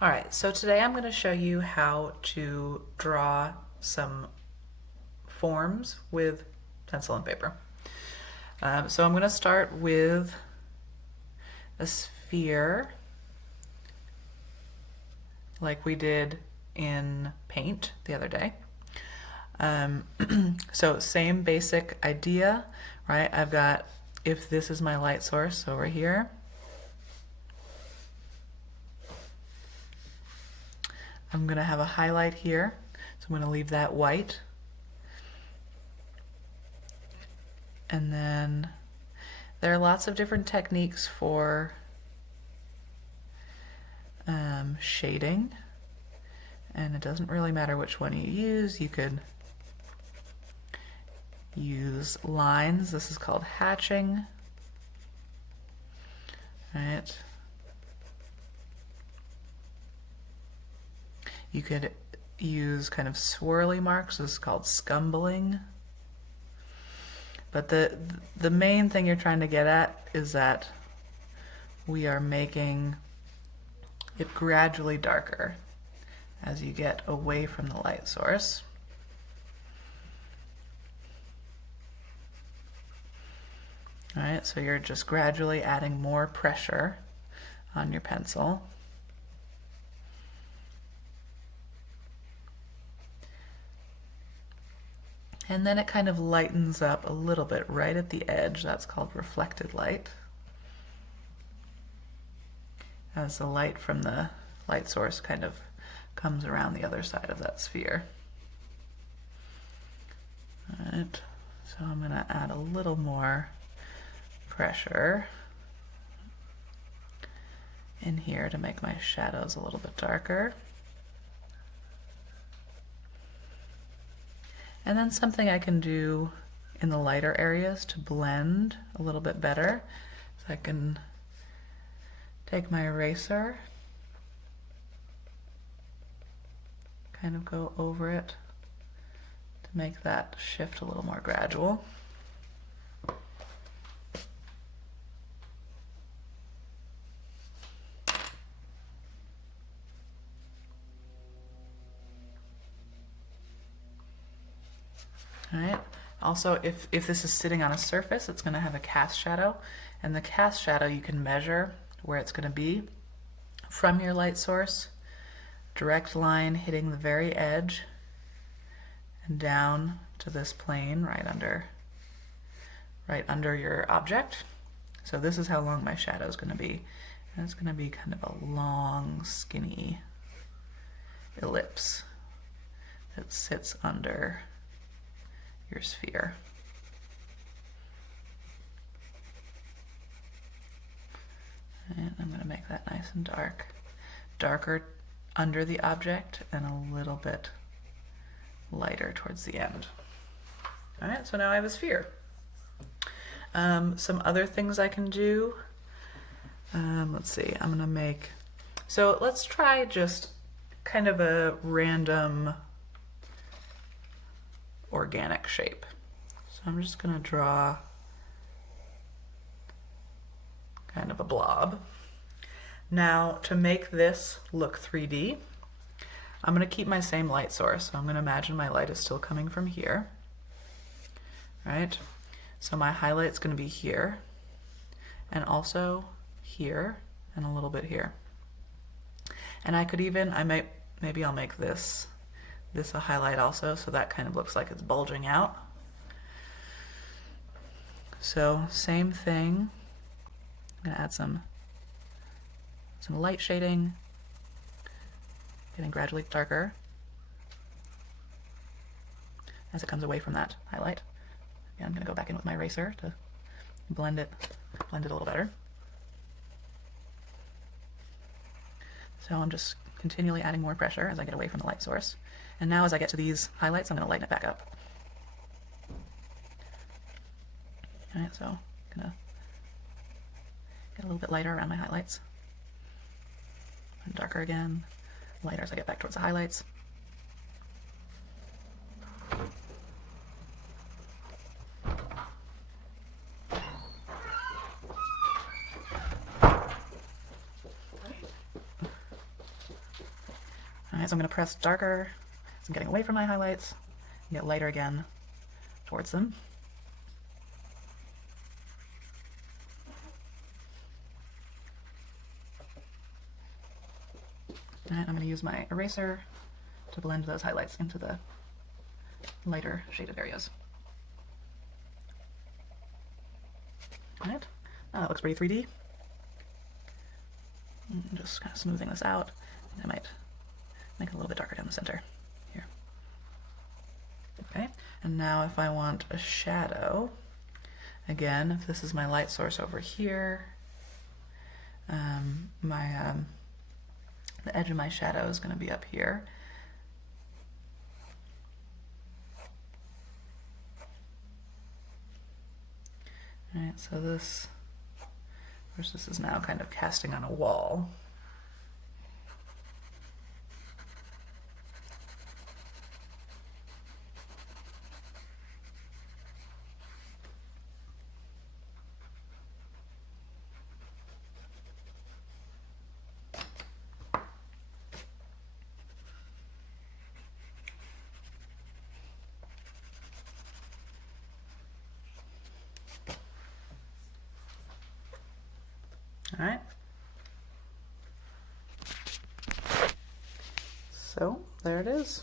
All right, so today I'm going to show you how to draw some forms with pencil and paper. So I'm going to start with a sphere like we did in Paint the other day. So same basic idea, right? I've got, if this is my light source over here, I'm going to have a highlight here. So I'm going to leave that white. And then there are lots of different techniques for shading, and it doesn't really matter which one you use. You could use lines. This is called hatching. Right. You could use kind of swirly marks. This is called scumbling. But the main thing you're trying to get at is that we are making it gradually darker as you get away from the light source. All right, so you're just gradually adding more pressure on your pencil. And then it kind of lightens up a little bit right at the edge. That's called reflected light, as the light from the light source kind of comes around the other side of that sphere. All right, so I'm going to add a little more pressure in here to make my shadows a little bit darker. And then something I can do in the lighter areas to blend a little bit better. So I can take my eraser, kind of go over it to make that shift a little more gradual. All right. Also, if this is sitting on a surface, it's going to have a cast shadow, and the cast shadow you can measure where it's going to be from your light source, direct line hitting the very edge, and down to this plane right under your object. So this is how long my shadow is going to be, and it's going to be kind of a long, skinny ellipse that sits under your sphere. And I'm going to make that nice and dark. Darker under the object and a little bit lighter towards the end. All right, so now I have a sphere. Some other things I can do. Let's see, I'm going to make, so let's try just kind of a random organic shape. So I'm just going to draw kind of a blob. Now to make this look 3D, I'm going to keep my same light source. So I'm going to imagine my light is still coming from here. Right? So my highlight's going to be here, and also here, and a little bit here. And I could even, maybe I'll make this a highlight also, so that kind of looks like it's bulging out. So same thing. I'm going to add some light shading, getting gradually darker as it comes away from that highlight. Again, I'm going to go back in with my eraser to blend it a little better. So I'm just continually adding more pressure as I get away from the light source. And now as I get to these highlights, I'm going to lighten it back up. All right, so I'm going to get a little bit lighter around my highlights. And darker again, lighter as I get back towards the highlights. All right, so I'm going to press darker, so I'm getting away from my highlights, and get lighter again towards them. All right, I'm going to use my eraser to blend those highlights into the lighter shaded areas. All right, that looks pretty 3D. Just kind of smoothing this out. I might make it a little bit darker down the center here. Okay, and now if I want a shadow, again, if this is my light source over here, the edge of my shadow is going to be up here. All right, so this, of course, this is now kind of casting on a wall. All right. So there it is.